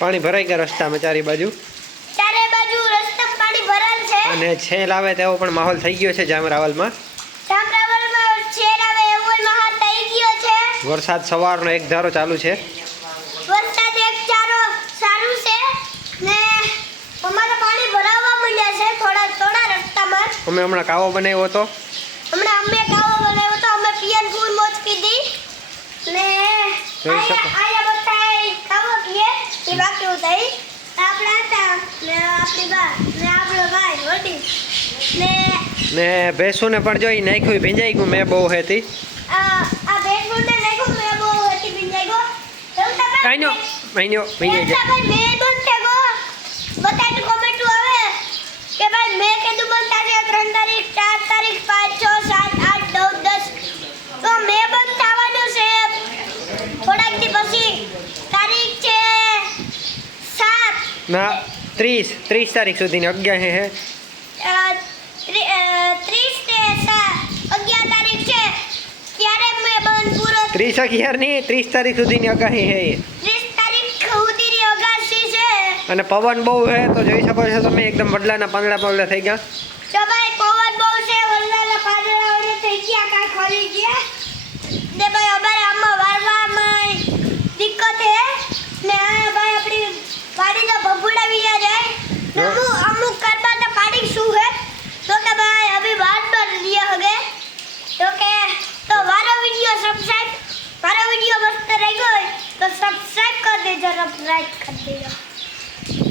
પાણી ભરાઈ ગયા રસ્તામાં ચારી બાજુ. ચારે બાજુ રસ્તા પાણી ભરાયેલ છે. અને છેલ આવે તેવો પણ માહોલ થઈ ગયો છે જામરાવલમાં. જામરાવરમાં શેર આવે એવો મહા થઈ ગયો છે. વરસાદ સવારનો એક ધારો ચાલુ છે. વરસાદ એક ચારો સારું છે. ને અમારે પાણી ભરાવા માંડ્યા છે થોડા થોડા રસ્તામાં. અમે હમણાં કાવો બનાવ્યો હતો. હમણાં અમે કાવો બનાવ્યો હતો. અમે પિયન ફૂલ મોજ પીધી. ને જોઈ શકો. ને આપણો ને પણ જોઈ નાખ્યું ભીંજાઈ ગયું મેં બહુ હતી. આઈનો આઈનો ભીંજાઈ ગયો. કે ભાઈ મેં કીધું બંધ થાય ત્રણ તારીખ ચાર તારીખ પાંચ છ સાત આઠ નવ દસ. તો મેં બંધ થવાનું છે. થોડાક દી પછી તારીખ છે સાત. ના. ત્રીસ ત્રીસ તારીખ સુધીની અગિયાર હે ત્રીસ અગિયાર છે. ની ત્રીસ તારીખ સુધીની આગાહી છે. અને પવન બહુ હે તો જોઈ શકો છો તમે એકદમ બદલાના પાંદડા પાંદડા થઈ ગયા તો ભાઈ પવન બહુ છે વલ્લાલા પાદળા ઓને થઈ ગયા કાંઈ ખોલી ગયા ને ભાઈ અમારે આમાં વારવામાં દિક્કત હે ને આ ભાઈ આપણી વાડીના ભભુડા બીજા જાય ને હા. અમુક અમુક કરવા તો પાડી શું હે તો કે ભાઈ અભી વાત પર લીએ હગે તો કે તો મારો વિડિયો સબસ્ક્રાઇબ મારો વિડિયો મસ્ત રહી ગયો હોય તો સબસ્ક્રાઇબ કરી દેજો અને લાઈક કરી દેજો